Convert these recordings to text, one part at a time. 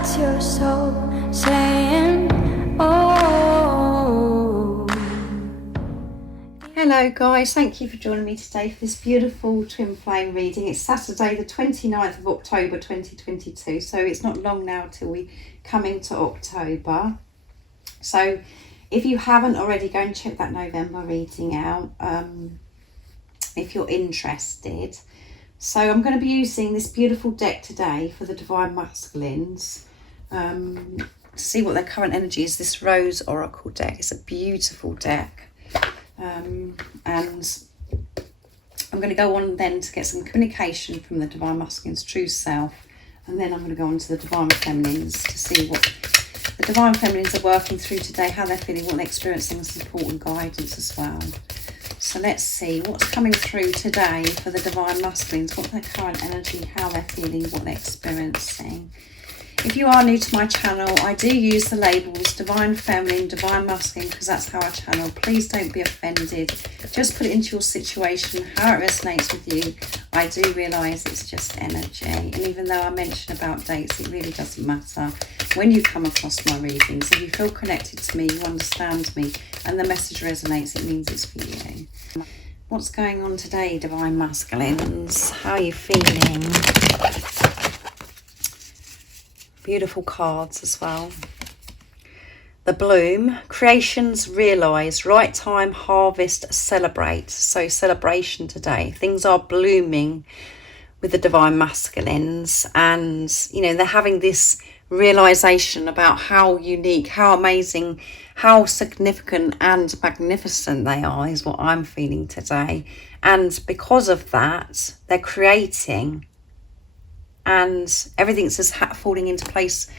That's your soul saying, oh. Hello guys, thank you for joining me today for this beautiful twin flame reading. It's Saturday the 29th of October 2022, so it's not long now till we come into October. So if you haven't already, go and check that November reading out if you're interested. So I'm going to be using this beautiful deck today for the Divine Masculines to see what their current energy is. This Rose Oracle deck. It's a beautiful deck. And I'm going to go on then to get some communication from the Divine Masculine's true self, and then I'm going to go on to the Divine Feminines to see what the Divine Feminines are working through today, how they're feeling, what they're experiencing, support and guidance as well. So let's see what's coming through today for the Divine Masculines, what their current energy, how they're feeling, what they're experiencing. If you are new to my channel, I do use the labels Divine Feminine, Divine Masculine, because that's how I channel. Please don't be offended. Just put it into your situation, how it resonates with you. I do realise it's just energy. And even though I mention about dates, it really doesn't matter. When you come across my readings, if you feel connected to me, you understand me, and the message resonates, it means it's for you. What's going on today, Divine Masculines? How are you feeling? Beautiful cards as well. The Bloom, creations realise, right time, harvest, celebrate. So celebration today. Things are blooming with the Divine Masculines, and you know, they're having this realization about how unique, how amazing, how significant and magnificent they are, is what I'm feeling today. And because of that, they're creating, and everything's just falling into place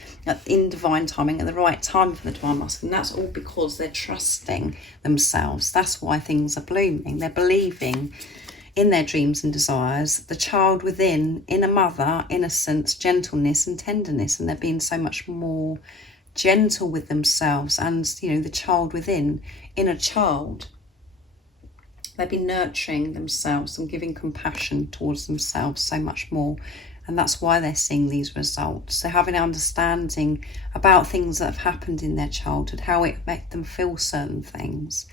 in divine timing at the right time for the Divine Masculine. That's all because they're trusting themselves. That's why things are blooming. They're believing in their dreams and desires, the child within, inner mother, innocence, gentleness and tenderness, and they're being so much more gentle with themselves. And you know, the child within, inner child, they've been nurturing themselves and giving compassion towards themselves so much more. And that's why they're seeing these results. So having an understanding about things that have happened in their childhood, how it made them feel certain things.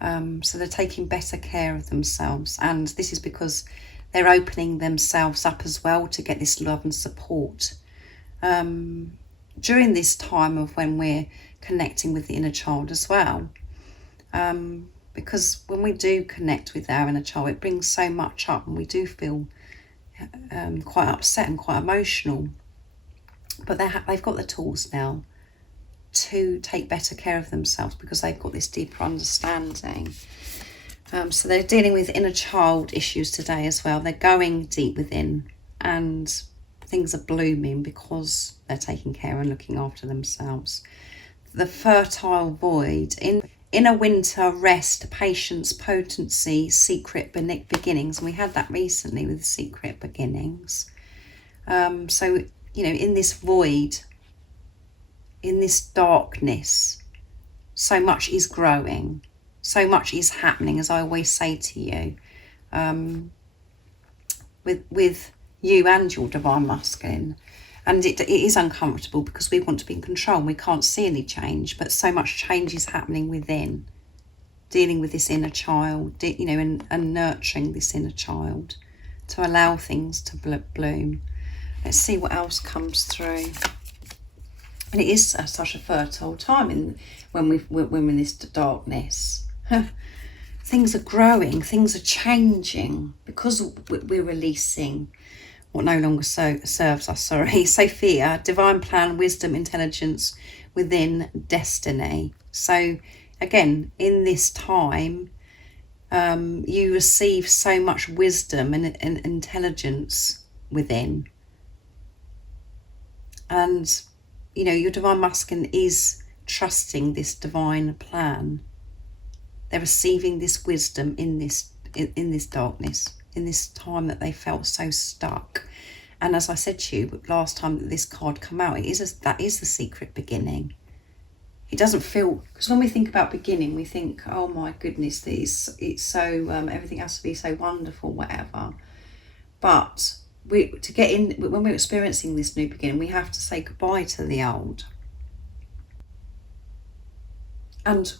So they're taking better care of themselves. And this is because they're opening themselves up as well to get this love and support. During this time of when we're connecting with the inner child as well. Because when we do connect with our inner child, it brings so much up and we do feel quite upset and quite emotional, but they've got the tools now to take better care of themselves because they've got this deeper understanding. So they're dealing with inner child issues today as well. They're going deep within, and things are blooming because they're taking care and looking after themselves. The fertile void, inner winter, rest, patience, potency, secret beginnings. And we had that recently with secret beginnings. So, you know, in this void, in this darkness, so much is growing. So much is happening, as I always say to you, with you and your Divine Masculine. And it is uncomfortable because we want to be in control and we can't see any change, but so much change is happening within, dealing with this inner child, you know, and nurturing this inner child to allow things to bloom. Let's see what else comes through. And it is such a fertile time when we're in this darkness. Things are growing, things are changing because we're releasing what no longer serves us, Sophia, divine plan, wisdom, intelligence within destiny. So again, in this time, you receive so much wisdom and intelligence within. And, you know, your Divine Masculine is trusting this divine plan. They're receiving this wisdom in this darkness, in this time that they felt so stuck. And as I said to you last time that this card come out, that is the secret beginning. It doesn't feel, because when we think about beginning, we think, oh my goodness, it's so everything has to be so wonderful, whatever. But to get in, when we're experiencing this new beginning, we have to say goodbye to the old. And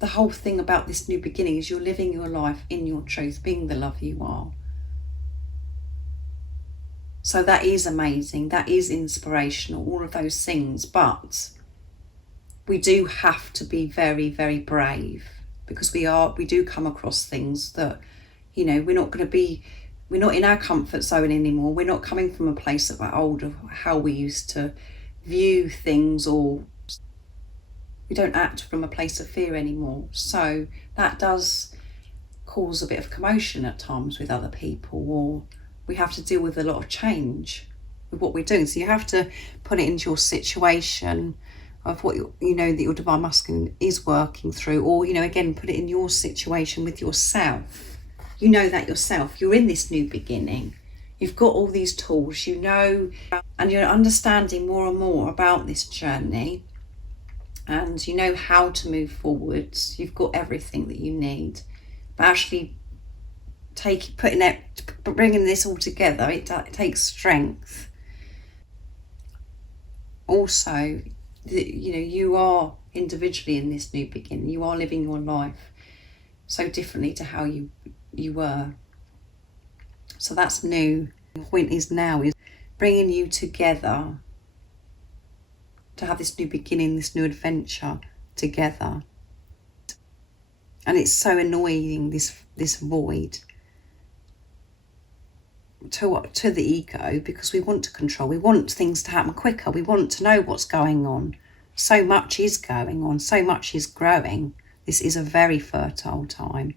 the whole thing about this new beginning is you're living your life in your truth, being the love you are. So that is amazing, that is inspirational, all of those things. But we do have to be very, very brave, because we do come across things that, you know, we're not in our comfort zone anymore. We're not coming from a place of how we used to view things, or we don't act from a place of fear anymore. So that does cause a bit of commotion at times with other people, or we have to deal with a lot of change with what we're doing. So you have to put it into your situation of what you know that your divine masculine is working through, or, you know, again, put it in your situation with yourself. You know that yourself. You're in this new beginning. You've got all these tools, you know, and you're understanding more and more about this journey, and you know how to move forwards. You've got everything that you need. But actually bringing this all together, it takes strength. Also, you know, you are individually in this new beginning. You are living your life so differently to how you were. So that's new. The point is now is bringing you together to have this new beginning, this new adventure together. And it's so annoying, this void to the ego, because we want to control. We want things to happen quicker. We want to know what's going on. So much is going on. So much is growing. This is a very fertile time.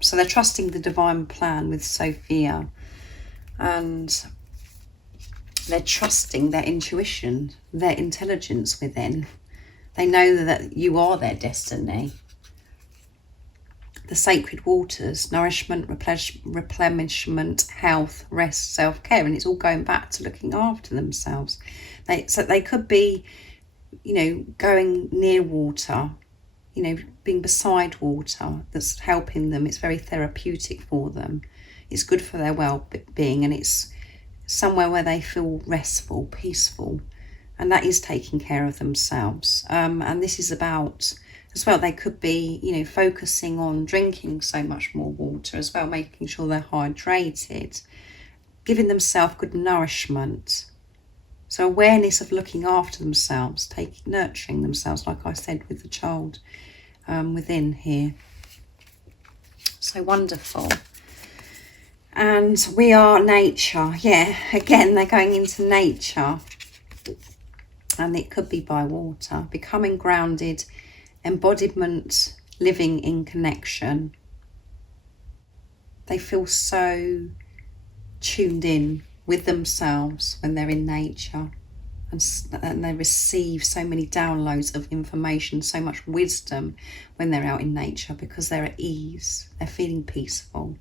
So they're trusting the divine plan with Sophia, and they're trusting their intuition, their intelligence within. They know that you are their destiny. The sacred waters, nourishment, replenishment, health, rest, self-care, and it's all going back to looking after themselves. So they could be, you know, going near water, you know, being beside water that's helping them. It's very therapeutic for them. It's good for their well-being, and it's somewhere where they feel restful, peaceful, and that is taking care of themselves. And this is about, as well, they could be, you know, focusing on drinking so much more water as well, making sure they're hydrated, giving themselves good nourishment. So awareness of looking after themselves, nurturing themselves, like I said, with the child within here. So wonderful. And we are nature. Yeah, again, they're going into nature. And it could be by water. Becoming grounded, embodiment, living in connection. They feel so tuned in with themselves when they're in nature, and they receive so many downloads of information, so much wisdom when they're out in nature, because they're at ease, they're feeling peaceful,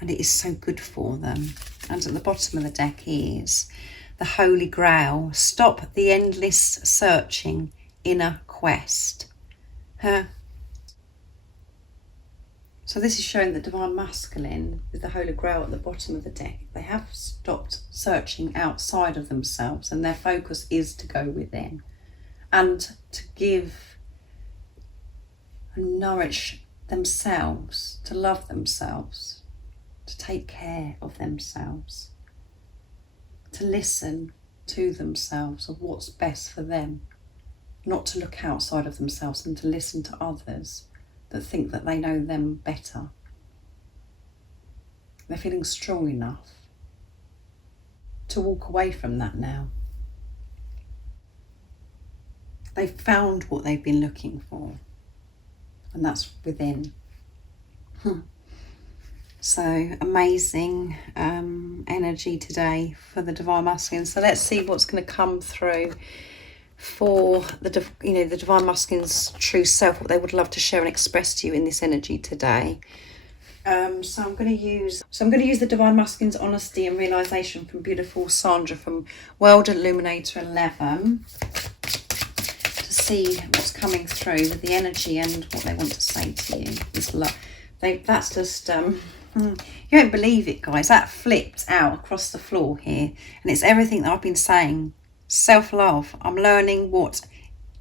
and it is so good for them. And at the bottom of the deck is the Holy Grail. Stop the endless searching, inner quest. So this is showing the divine masculine with the Holy Grail at the bottom of the deck. They have stopped searching outside of themselves, and their focus is to go within and to give and nourish themselves, to love themselves, to take care of themselves, to listen to themselves of what's best for them, not to look outside of themselves and to listen to others that think that they know them better. They're feeling strong enough to walk away from that now. They've found what they've been looking for, and that's within. So amazing energy today for the divine masculine. So let's see what's going to come through for the divine masculine's true self, what they would love to share and express to you in this energy today. So I'm going to use the divine masculine's honesty and realization from beautiful Sandra from World Illuminator 11 to see what's coming through with the energy and what they want to say to you. This love, that's just You won't believe it, guys. That flipped out across the floor here. And it's everything that I've been saying. Self-love. I'm learning what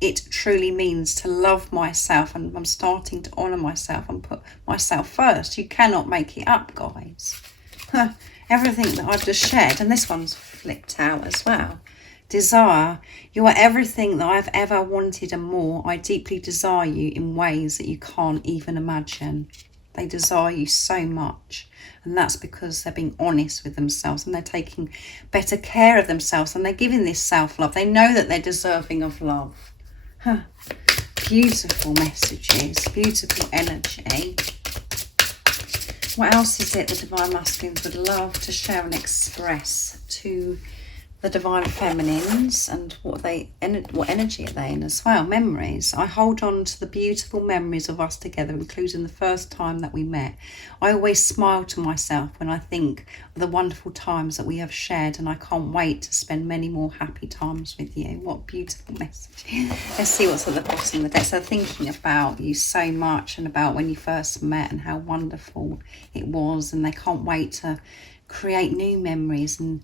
it truly means to love myself. And I'm starting to honour myself and put myself first. You cannot make it up, guys. Everything that I've just shared. And this one's flipped out as well. Desire. You are everything that I've ever wanted and more. I deeply desire you in ways that you can't even imagine. They desire you so much, and that's because they're being honest with themselves and they're taking better care of themselves and they're giving this self-love. They know that they're deserving of love. Beautiful messages, beautiful energy. What else is it the Divine Masculines would love to share and express to the Divine Feminines, and what energy are they in as well? Memories. I hold on to the beautiful memories of us together, including the first time that we met. I always smile to myself when I think of the wonderful times that we have shared, and I can't wait to spend many more happy times with you. What a beautiful message. Let's see what's at the bottom of the deck. So thinking about you so much and about when you first met and how wonderful it was, and they can't wait to create new memories and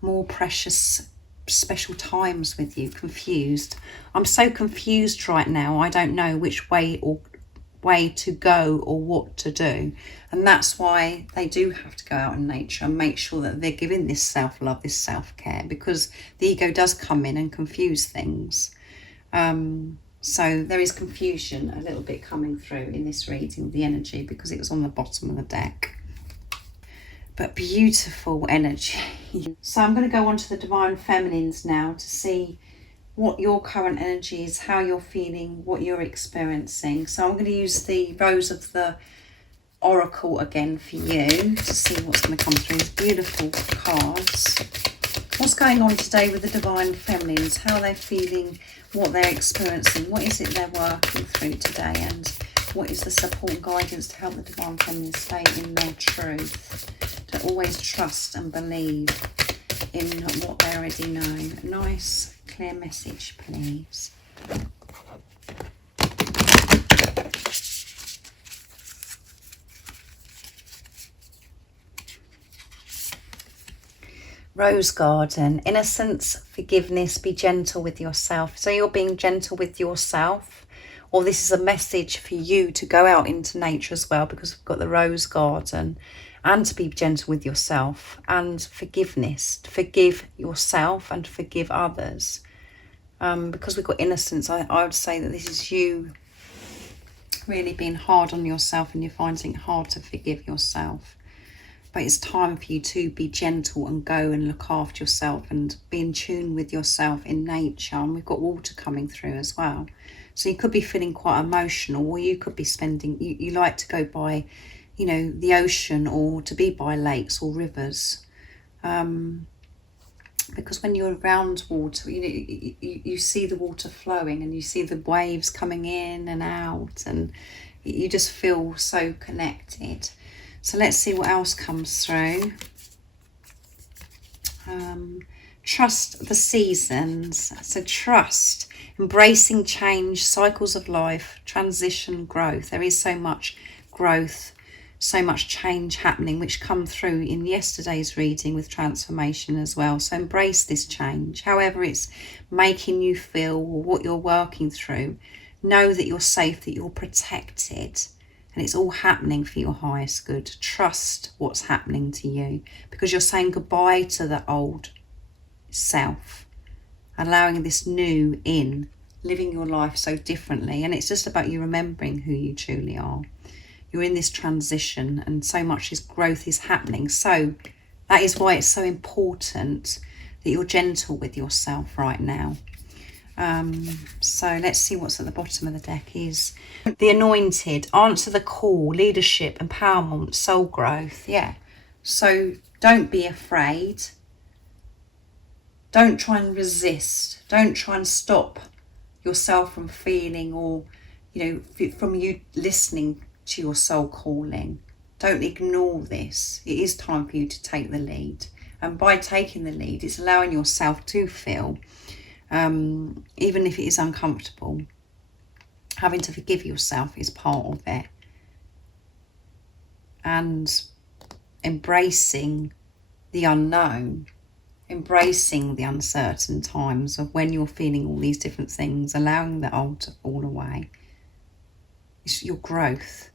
more precious special times with you. Confused. I'm so confused right now. I don't know which way to go or what to do, and that's why they do have to go out in nature and make sure that they're giving this self-love, this self-care, because the ego does come in and confuse things. So there is confusion a little bit coming through in this reading, the energy, because it was on the bottom of the deck. But beautiful energy. So I'm going to go on to the Divine Feminines now to see what your current energy is, how you're feeling, what you're experiencing. So I'm going to use the Rose of the Oracle again for you to see what's going to come through. These beautiful cards. What's going on today with the Divine Feminines? How they're feeling, what they're experiencing, what is it they're working through today, and what is the support and guidance to help the Divine Feminines stay in their truth, to always trust and believe in what they already know. Nice, clear message, please. Rose Garden, innocence, forgiveness, be gentle with yourself. So you're being gentle with yourself, or this is a message for you to go out into nature as well, because we've got the Rose Garden, and to be gentle with yourself, and forgiveness, to forgive yourself and to forgive others. Because we've got innocence, I would say that this is you really being hard on yourself and you're finding it hard to forgive yourself. But it's time for you to be gentle and go and look after yourself and be in tune with yourself in nature. And we've got water coming through as well. So you could be feeling quite emotional, or you could be spending, you like to go by, you know, the ocean, or to be by lakes or rivers. Because when you're around water, you know, you see the water flowing and you see the waves coming in and out, and you just feel so connected. So let's see what else comes through. Trust the seasons. So trust, embracing change, cycles of life, transition, growth. There is so much growth, so much change happening, which come through in yesterday's reading with transformation as well. So embrace this change, however it's making you feel or what you're working through. Know that you're safe, that you're protected, and it's all happening for your highest good. Trust what's happening to you, because you're saying goodbye to the old self, allowing this new in, living your life so differently. And it's just about you remembering who you truly are. You're in this transition, and so much growth is happening. So that is why it's so important that you're gentle with yourself right now. So let's see what's at the bottom of the deck is the Anointed. Answer the call, leadership, empowerment, soul growth. Yeah. So don't be afraid. Don't try and resist. Don't try and stop yourself from feeling, or, you know, from you listening to your soul calling. Don't ignore this. It is time for you to take the lead. And by taking the lead, it's allowing yourself to feel, even if it is uncomfortable, having to forgive yourself is part of it. And embracing the unknown, embracing the uncertain times of when you're feeling all these different things, allowing that old to fall away. It's your growth.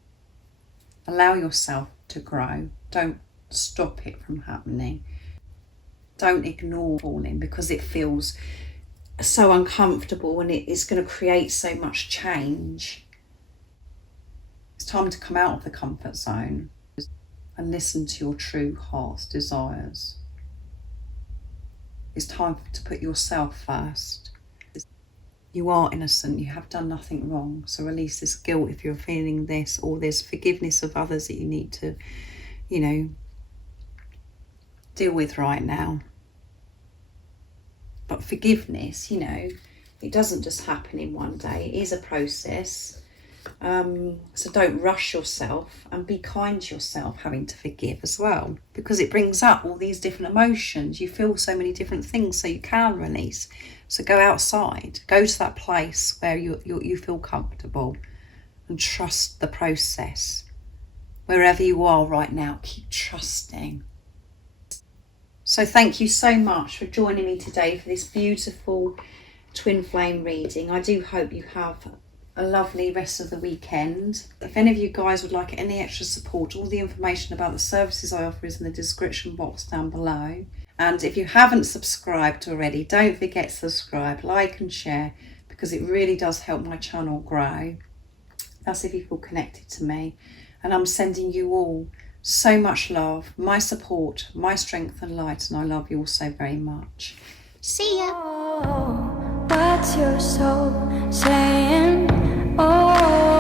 Allow yourself to grow. Don't stop it from happening. Don't ignore falling because it feels so uncomfortable and it is going to create so much change. It's time to come out of the comfort zone and listen to your true heart's desires. It's time to put yourself first. You are innocent, you have done nothing wrong, so release this guilt if you're feeling this, or there's forgiveness of others that you need to, deal with right now. But forgiveness, it doesn't just happen in one day. It is a process. So don't rush yourself and be kind to yourself having to forgive as well, because it brings up all these different emotions. You feel so many different things, so you can release. So go outside, go to that place where you feel comfortable and trust the process. Wherever you are right now, keep trusting. So thank you so much for joining me today for this beautiful twin flame reading. I do hope you have a lovely rest of the weekend. If any of you guys would like any extra support, all the information about the services I offer is in the description box down below. And if you haven't subscribed already, don't forget to subscribe, like and share, because it really does help my channel grow. That's if you feel connected to me. And I'm sending you all so much love, my support, my strength and light, and I love you all so very much. See ya. Oh, what's your soul saying? Oh.